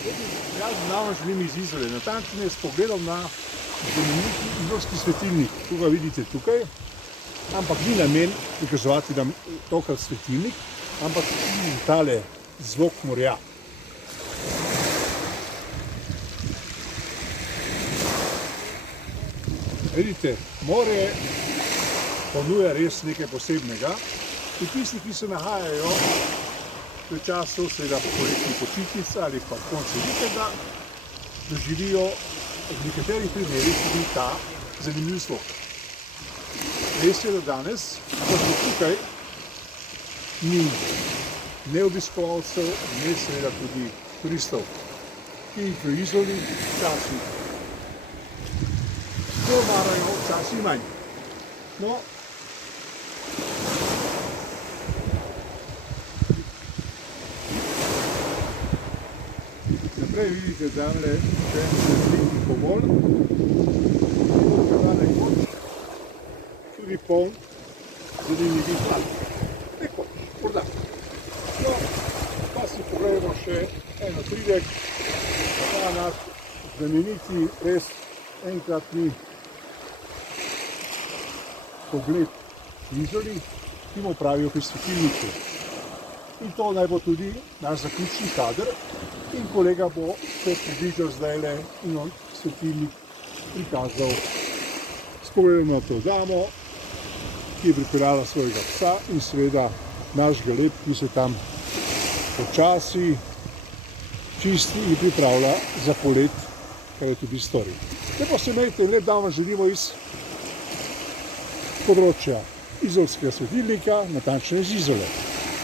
Jaz znamo želim iz Izole, natančneje s pogledom na znameniti izolski svetilnik. Tu ga vidite tukaj, ampak ni namen prikazovati nam tokrat svetilnik, ampak tale zvok morja. Vidite, morje ponuja res nekaj posebnega. In tisti, ki se nahajajo v času seveda poletnih počitnic ali pa konca vikenda, doživijo v nekaterih primerih tudi ta zanimiv zvok. Res je, da danes, ko smo tukaj, ni ne obiskovalcev, ne seveda tudi turistov, ki jih v Izoli včasih bolj marajo, včasih manj. No, naprej vidite tamle še svetilnik pomol, ki bo kazale tudi poln zanimivih stvari. Neko, morda. No, pa si pogledamo še eno pridek, ta naš znameniti, res enkratni pogled v Izoli, ki mu pravijo pri svetilniku. In to naj bo tudi naš zaključni kader. In kolega bo se približal zdajle in on svetilnik prikazal s pogledom na to damo, ki je pripeljala svojega psa in seveda naš galeb, ki se tam počasi čisti in pripravlja za polet, kar je tudi stori. Lepo se imejte in lep dan vam želimo iz področja izolskega svetilnika, natančneje iz Izole.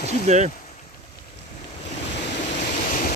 Nasvidenje!